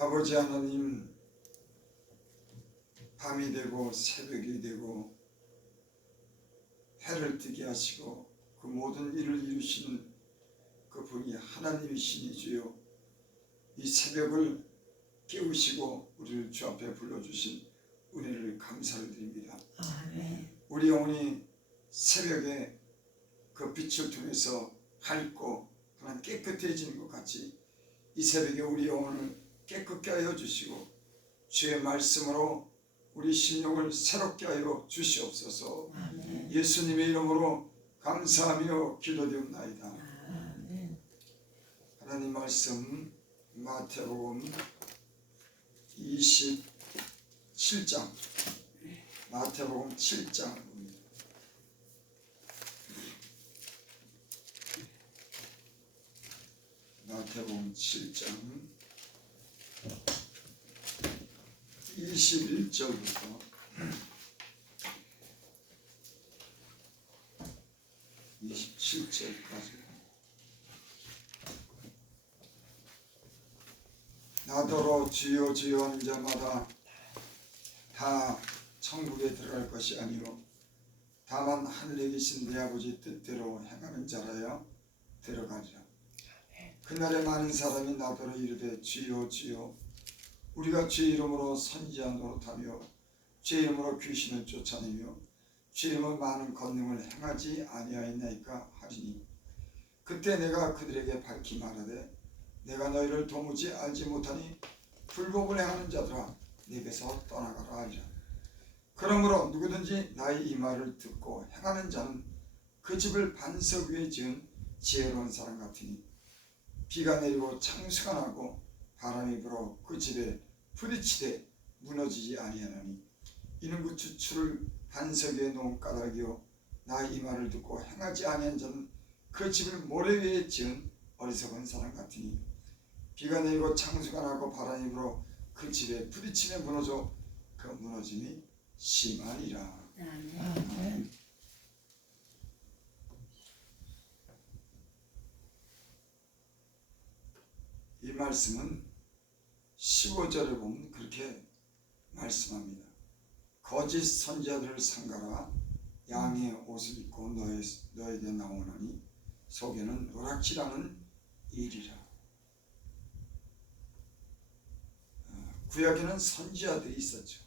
아버지 하나님, 밤이 되고 새벽이 되고 해를 뜨게 하시고 그 모든 일을 이루시는 그 분이 하나님이시니 주여, 이 새벽을 깨우시고 우리를 주 앞에 불러주신 은혜를 감사를 드립니다. 아멘. 우리 영혼이 새벽에 그 빛을 통해서 밝고 하나님 깨끗해지는 것 같이 이 새벽에 우리 영혼을 깨끗게 하여 주시고 주의 말씀으로 우리 심령을 새롭게 하여 주시옵소서. 아멘. 예수님의 이름으로 감사하며 기도드립나이다. 아멘. 하나님 말씀 마태복음 27장, 마태복음 7장 봅니다. 마태복음 7장 21절부터 27절까지. 나더러 주여 주여 하는 자마다 다 천국에 들어갈 것이 아니요 다만 하늘에 계신 내 아버지 뜻대로 행하는 자라야 들어가리라. 그날에 많은 사람이 나더러 이르되 주여 주여 우리가 주의 이름으로 선지자 노릇하며 주의 이름으로 귀신을 쫓아내며 주의 이름으로 많은 권능을 행하지 아니하였나이까 하리니, 그때 내가 그들에게 밝히 말하되 내가 너희를 도무지 알지 못하니 불법을 행하는 자들아 내게서 떠나가라 하리라. 그러므로 누구든지 나의 이 말을 듣고 행하는 자는 그 집을 반석 위에 지은 지혜로운 사람 같으니, 비가 내리고 창수가 나고 바람이 불어 그 집에 부딪히되 무너지지 아니하나니, 이는 그 주추를 반석 위에 놓은 까닭이요 나의 이 말을 듣고 행하지 아니한 자는 그 집을 모래 위에 지은 어리석은 사람 같으니, 비가 내리고 창수가 나고 바람이 불어 그 집에 부딪히며 무너져 그 무너짐이 심하니라. 아멘. 이 말씀은 15절에 보면 그렇게 말씀합니다. 거짓 선지자들을 삼가라. 양의 옷을 입고 너에게 나오나니 속에는 노략질하는 일이라. 구약에는 선지자들이 있었죠.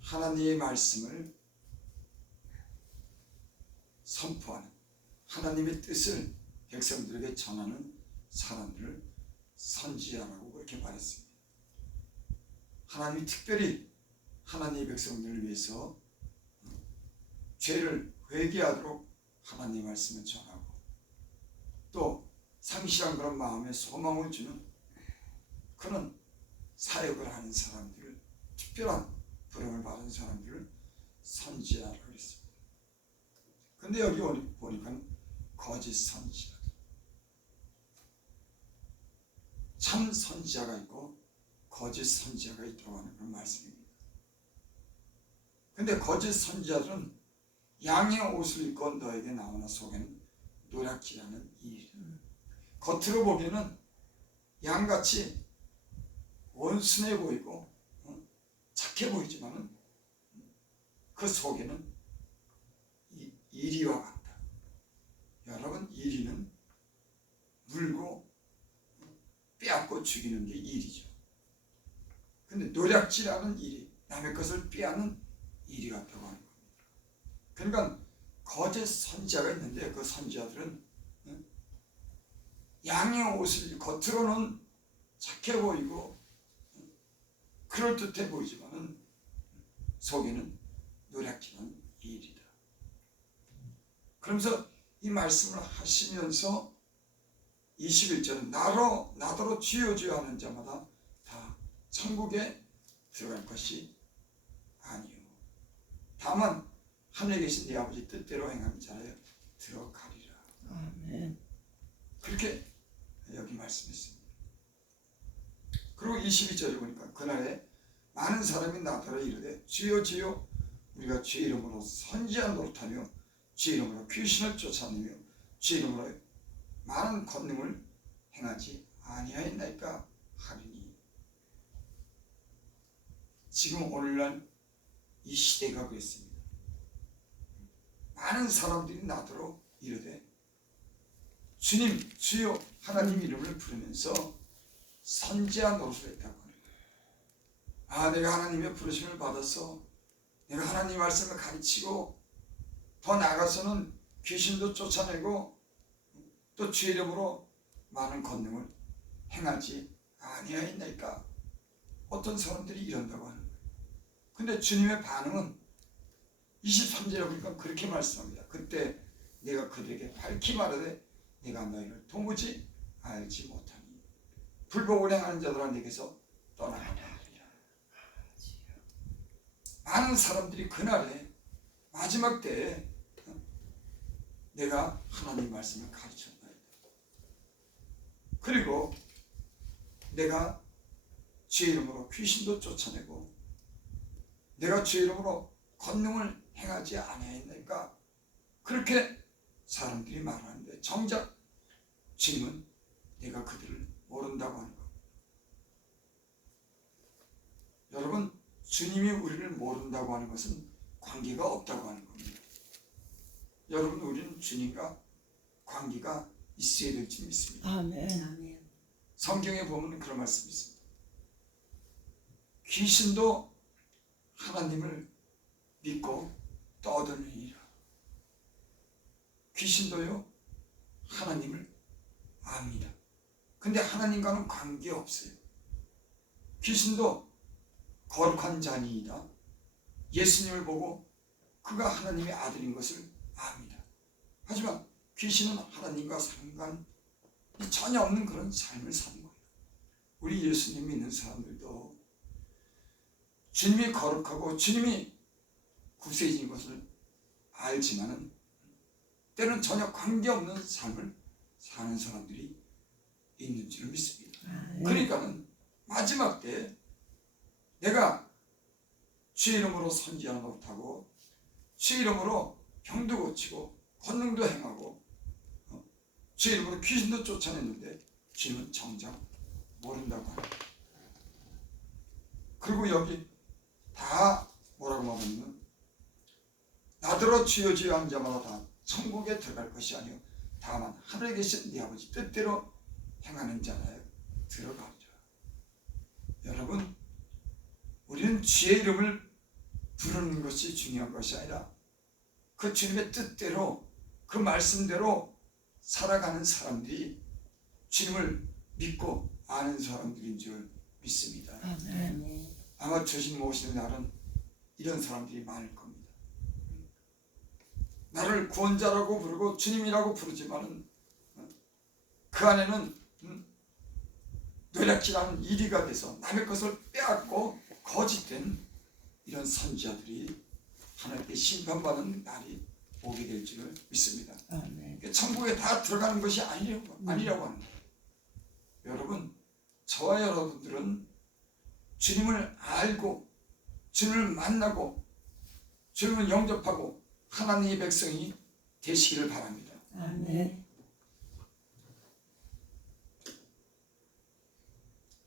하나님의 말씀을 선포하는, 하나님의 뜻을 백성들에게 전하는 사람들을 선지자라고 그렇게 말했습니다. 하나님이 특별히 하나님의 백성들을 위해서 죄를 회개하도록 하나님의 말씀을 전하고, 또 상실한 그런 마음에 소망을 주는 그런 사역을 하는 사람들을, 특별한 부름을 받은 사람들을 선지자라고 했습니다. 근데 여기 보니까 거짓 선지자, 참 선지자가 있고 거짓 선지자가 있다고 하는 그런 말씀입니다. 근데 거짓 선지자들은 양의 옷을 입고 너에게 나오나 속에는 노략질하는 일이다. 겉으로 보기에는 양같이 온순해 보이고 착해 보이지만은 그 속에는 이리와 같다. 여러분, 이리는 물고 빼앗고 죽이는 게 일이죠. 근데 노략질하는 일이, 남의 것을 빼앗는 일이 같다고 하는 겁니다. 그러니까 거짓 선지자가 있는데 그 선지자들은 양의 옷을 겉으로는 착해 보이고 그럴듯해 보이지만은 속에는 노략질하는 일이다. 그러면서 이 말씀을 하시면서 21절은 나더러 주여 주여 하는 자마다 다 천국에 들어갈 것이 아니요 다만 하늘에 계신 네 아버지 뜻대로 행하는 자라여 들어가리라. 아멘. 그렇게 여기 말씀했습니다. 그리고 22절에 보니까 그날에 많은 사람이 나더러 이르되 주여 주여 우리가 주의 이름으로 선지자 노릇하며 주의 이름으로 귀신을 쫓아내며 주의 이름으로 많은 권능을 행하지 아니하였나이까 하리니, 지금 오늘날 이 시대가 그랬습니다. 많은 사람들이 나더러 이르되 주님 주여 하나님 이름을 부르면서 선지자 노릇을 했다고 하는 거예요. 아, 내가 하나님의 부르심을 받아서 내가 하나님 말씀을 가르치고 더 나아가서는 귀신도 쫓아내고 또 주의 이름으로 많은 권능을 행하지 아니하였나이까. 어떤 사람들이 이런다고 하는 거예요. 근데 주님의 반응은 23절에 보니까 그렇게 말씀합니다. 그때 내가 그들에게 밝히 말하되 내가 너희를 도무지 알지 못하니 불복을 행하는 자들아 내게서 떠나가라. 많은 사람들이 그날에 마지막 때에 내가 하나님 말씀을 가르쳤다. 그리고 내가 주의 이름으로 귀신도 쫓아내고 내가 주의 이름으로 권능을 행하지 아니하였나이까. 그렇게 사람들이 말하는데 정작 주님은 내가 그들을 모른다고 하는 것. 여러분, 주님이 우리를 모른다고 하는 것은 관계가 없다고 하는 겁니다. 여러분, 우리는 주님과 관계가 있어야 될지 믿습니다. 아멘. 성경에 보면 그런 말씀이 있습니다. 귀신도 하나님을 믿고 떠드느니라. 귀신도요 하나님을 압니다. 근데 하나님과는 관계없어요. 귀신도 거룩한 자니이다. 예수님을 보고 그가 하나님의 아들인 것을 압니다. 하지만 귀신은 하나님과 상관이 전혀 없는 그런 삶을 사는 거예요. 우리 예수님 믿는 사람들도 주님이 거룩하고 주님이 구세주인 것을 알지만은 때로는 전혀 관계없는 삶을 사는 사람들이 있는 줄 믿습니다. 그러니까는 마지막 때 내가 주의 이름으로 선지하는 것하고 주의 이름으로 병도 고치고 권능도 행하고 주의 이름으로 귀신도 쫓아냈는데 주님은 정작 모른다고 합니다. 그리고 여기 다 뭐라고 말하냐면 나더러 주여 주여 하는 자마다 다 천국에 들어갈 것이 아니요 다만 하늘에 계신 네 아버지 뜻대로 행하는 자라야 들어가리라. 여러분, 우리는 주의 이름을 부르는 것이 중요한 것이 아니라 그 주님의 뜻대로 그 말씀대로 살아가는 사람들이 주님을 믿고 아는 사람들인 줄 믿습니다. 아멘. 아마 주님 모시는 날은 이런 사람들이 많을 겁니다. 나를 구원자라고 부르고 주님이라고 부르지만은 그 안에는 뇌락질하는 이리가 돼서 남의 것을 빼앗고 거짓된 이런 선지자들이 하나님께 심판받는 날이 오게 될 줄을 믿습니다. 아멘. 천국에 다 들어가는 것이 아니라고 하는 거예요. 여러분, 저와 여러분들은 주님을 알고 주님을 만나고 주님을 영접하고 하나님의 백성이 되시기를 바랍니다. 아멘.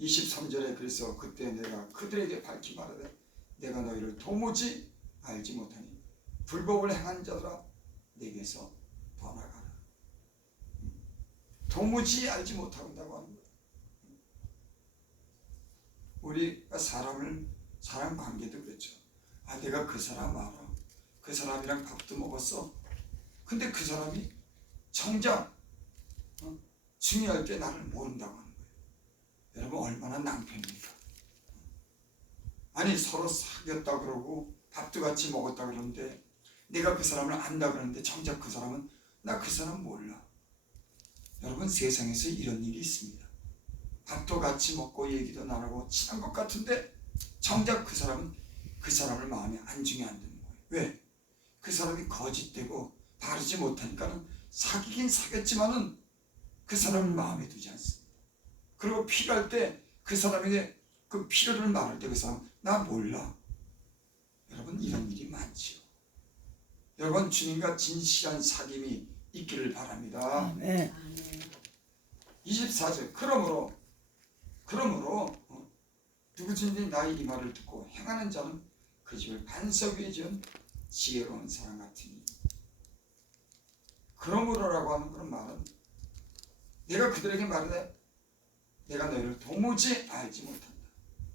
23절에 그래서 그때 내가 그들에게 밝히 말하되 내가 너희를 도무지 알지 못하니 불법을 행하는 자들아 내게서 떠나가라. 도무지 알지 못한다고 하는 거예요. 우리가 사람 관계도 그렇죠. 아, 내가 그 사람 알아. 그 사람이랑 밥도 먹었어. 근데 그 사람이 정작 중요할 때 나를 모른다고 하는 거예요. 여러분, 얼마나 낭패입니까? 아니, 서로 사귀었다 그러고 밥도 같이 먹었다 그러는데 내가 그 사람을 안다 그러는데 정작 그 사람은 나 그 사람 몰라. 여러분, 세상에서 이런 일이 있습니다. 밥도 같이 먹고 얘기도 나누고 친한 것 같은데 정작 그 사람은 그 사람을 마음에 안중에 안 드는 거예요. 왜? 그 사람이 거짓되고 바르지 못하니까는 사귀긴 사귀었지만은 그 사람을 마음에 두지 않습니다. 그리고 필요할 때 그 사람에게 그 필요를 말할 때 그 사람 나 몰라. 여러분, 이런 일이 많지요. 여러분, 주님과 진실한 사귐이 있기를 바랍니다. 아멘. 24절 그러므로 누구든지 나의 이 말을 듣고 행하는 자는 그 집을 반석 위에 지은 지혜로운 사람 같으니. 그러므로라고 하는 그런 말은 내가 그들에게 말하되 내가 너희를 도무지 알지 못한다.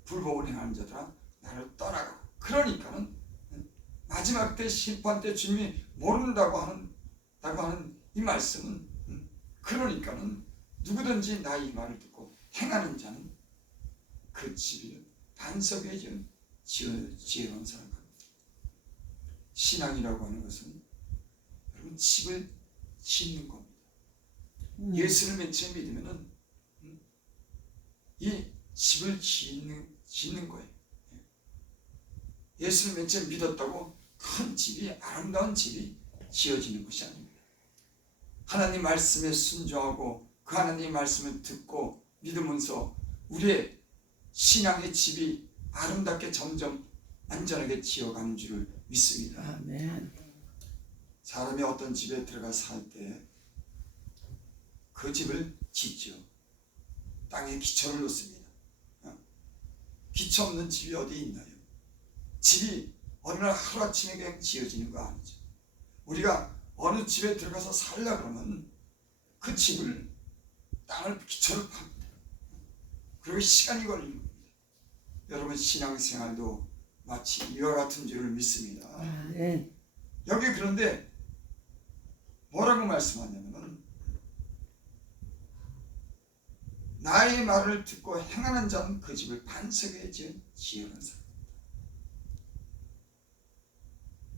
불법을 행하는 자들아 나를 떠나가. 그러니까는 마지막 때 심판 때 주님이 모른다고 하는 이 말씀은 그러니까는 누구든지 나의 이 말을 듣고 행하는 자는 그 집을 반석 위에 지은 지혜로운 사람 같다. 신앙이라고 하는 것은 여러분 집을 짓는 겁니다. 예수를 맨 처음 믿으면은 이 집을 짓는 거예요. 예수를 맨 처음 믿었다고 큰 집이, 아름다운 집이 지어지는 것이 아닙니다. 하나님 말씀에 순종하고 그 하나님 말씀을 듣고 믿으면서 우리의 신앙의 집이 아름답게 점점 안전하게 지어가는 줄을 믿습니다. 아멘. 사람이 어떤 집에 들어가 살 때 그 집을 짓죠. 땅에 기초를 놓습니다. 기초 없는 집이 어디 있나요? 집이 어느 날 하루아침에 그냥 지어지는 거 아니죠. 우리가 어느 집에 들어가서 살려 그러면 그 집을 땅을 기초를 팝니다. 그리고 시간이 걸리는 겁니다. 여러분 신앙생활도 마치 이와 같은 줄을 믿습니다. 아멘. 여기 그런데 뭐라고 말씀하냐면은 나의 말을 듣고 행하는 자는 그 집을 반석에 지은 지혜로운 사람.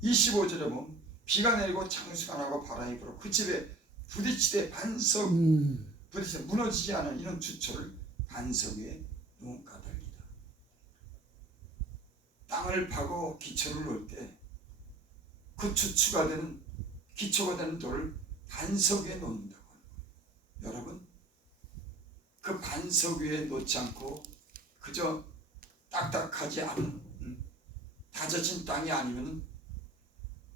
25절에 보면 비가 내리고 창수가 나고 바람이 불어 그 집에 부딪히되 부딪혀 무너지지 않은 이런 주초를 반석 위에 놓은 까닭이다. 땅을 파고 기초를 놓을 때 그 주추가 되는 기초가 되는 돌을 반석 위에 놓는다고 하는 거예요. 여러분 그 반석 위에 놓지 않고 그저 딱딱하지 않은 다져진 땅이 아니면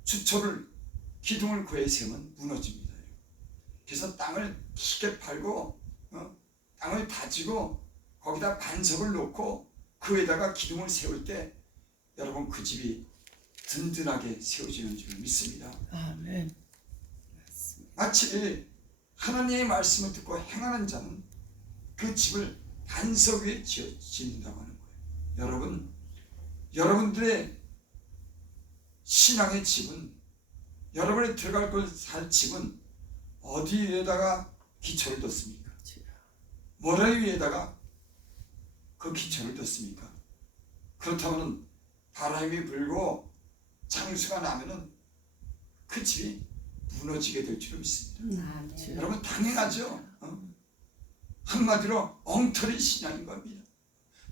주초를 기둥을 그에 세우면 무너집니다. 그래서 땅을 깊게 팔고 땅을 다지고 거기다 반석을 놓고 그 위에다가 기둥을 세울 때 여러분 그 집이 든든하게 세워지는 줄 믿습니다. 아멘. 마치 하나님의 말씀을 듣고 행하는 자는 그 집을 반석 위에 짓는다고 하는 거예요. 여러분들의 신앙의 집은, 여러분이 들어갈 걸 살 집은 어디에다가 기초를 뒀습니까? 모래 위에다가 그 기초를 뒀습니까? 그렇다면 바람이 불고 창수가 나면은 그 집이 무너지게 될 줄 믿습니다. 여러분 당연하죠. 한마디로 엉터리 신앙인 겁니다.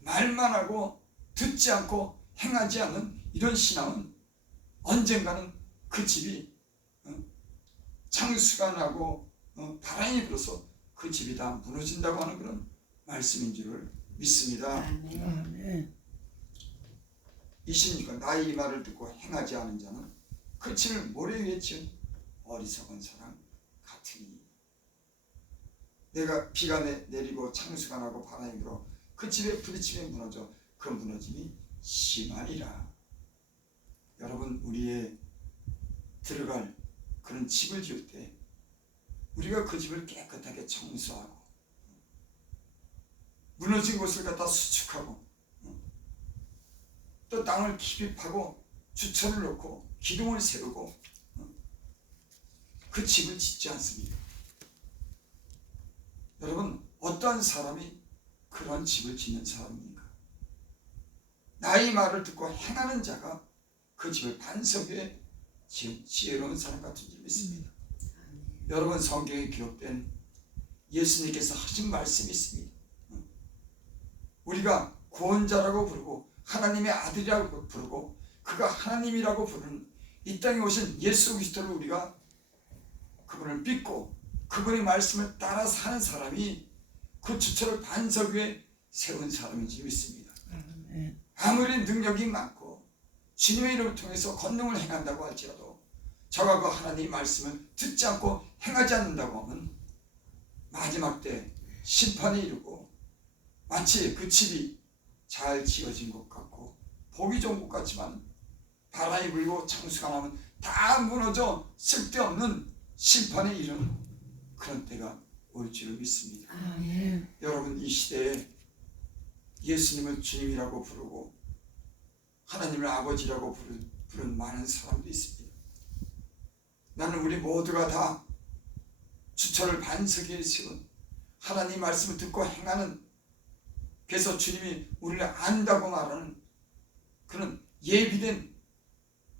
말만 하고 듣지 않고 행하지 않는 이런 신앙은 언젠가는 그 집이 창수가 나고 바람이 불어서 그 집이 다 무너진다고 하는 그런 말씀인 줄을 믿습니다. 아멘. 26절 나의 이 말을 듣고 행하지 않은 자는 그 집을 모래 위에 지은 어리석은 사람 같으니. 내가 비가 내리고 창수가 나고 바람이 불어 그 집에 부딪히며 무너져 그 무너짐이 심하리라. 여러분 우리의 들어갈 그런 집을 지을 때 우리가 그 집을 깨끗하게 청소하고 무너진 곳을 갖다 수축하고 또 땅을 깊이 파고 주철을 놓고 기둥을 세우고 그 집을 짓지 않습니다. 여러분 어떠한 사람이 그런 집을 짓는 사람입니까? 나의 말을 듣고 행하는 자가 그 집을 반석 위에 지은 지혜로운 사람 같은 줄 믿습니다. 여러분 성경에 기록된 예수님께서 하신 말씀이 있습니다. 우리가 구원자라고 부르고 하나님의 아들이라고 부르고 그가 하나님이라고 부르는 이 땅에 오신 예수 그리스도를 우리가 그분을 믿고 그분의 말씀을 따라 사는 사람이 그 주처를 반석 위에 세운 사람인지 믿습니다. 아무리 능력이 많고 주님의 이름을 통해서 권능을 행한다고 할지라도 저가 그 하나님의 말씀을 듣지 않고 행하지 않는다고 하면 마지막 때 심판이 이르고 마치 그 집이 잘 지어진 것 같고 보기 좋은 것 같지만 바람이 불고 창수가 나면 다 무너져 쓸데없는 심판에 이르는 그런 때가 올 줄을 믿습니다. 아멘. 여러분, 이 시대에 예수님을 주님이라고 부르고 하나님을 아버지라고 부른 많은 사람도 있습니다. 나는 우리 모두가 다 주철을 반석에 세운 하나님 말씀을 듣고 행하는, 그래서 주님이 우리를 안다고 말하는 그런 예비된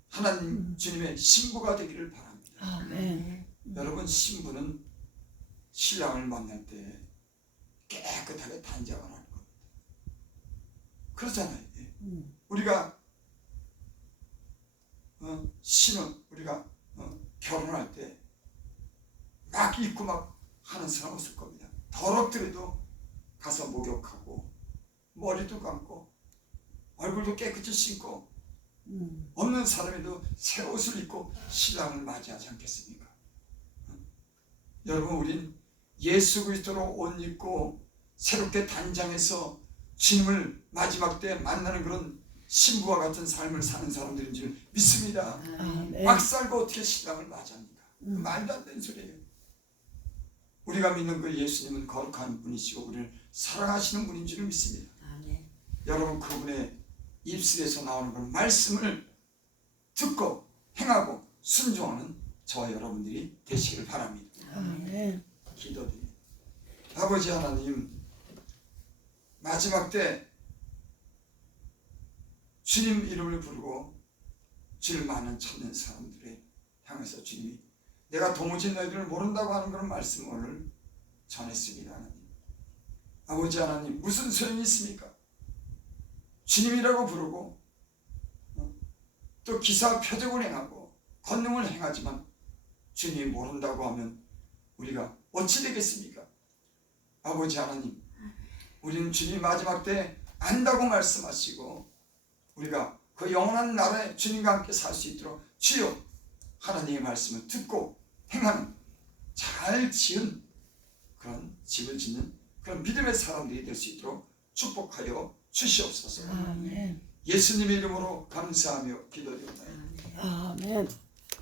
하나님 주님의 신부가 되기를 바랍니다. 아멘. 여러분, 신부는 신랑을 만날 때 깨끗하게 단장을 하는 겁니다. 그렇잖아요. 우리가 우리가 결혼할 때 막 입고 막 하는 사람 없을 겁니다. 더럽더라도 가서 목욕하고 머리도 감고 얼굴도 깨끗이 씻고 없는 사람에도 새 옷을 입고 신랑을 맞이하지 않겠습니까? 여러분, 우린 예수 그리스도로 옷 입고 새롭게 단장해서 주님을 마지막 때 만나는 그런 신부와 같은 삶을 사는 사람들인 줄 믿습니다. 아멘. 막 살고 어떻게 신랑을 맞이합니까? 말도 안 되는 소리예요. 우리가 믿는 그 예수님은 거룩한 분이시고 우리를 사랑하시는 분인 줄 믿습니다. 아멘. 여러분, 그분의 입술에서 나오는 그 말씀을 듣고 행하고 순종하는 저와 여러분들이 되시기를 바랍니다. 아멘. 기도드립니다. 아버지 하나님, 마지막 때 주님 이름을 부르고 주를 많은 찾는 사람들에 향해서 주님이 내가 도무지 너희들을 모른다고 하는 그런 말씀을 전했습니다. 하나님, 아버지 하나님, 무슨 소용이 있습니까? 주님이라고 부르고 또 기사 표적을 행하고 권능을 행하지만 주님이 모른다고 하면 우리가 어찌 되겠습니까? 아버지 하나님, 우리는 주님 마지막 때 안다고 말씀하시고 우리가 그 영원한 나라에 주님과 함께 살 수 있도록 주여 하나님의 말씀을 듣고 행하는 잘 지은 그런 집을 짓는 그런 믿음의 사람들이 될 수 있도록 축복하여 주시옵소서. 아멘. 예수님의 이름으로 감사하며 기도드립니다. 아멘.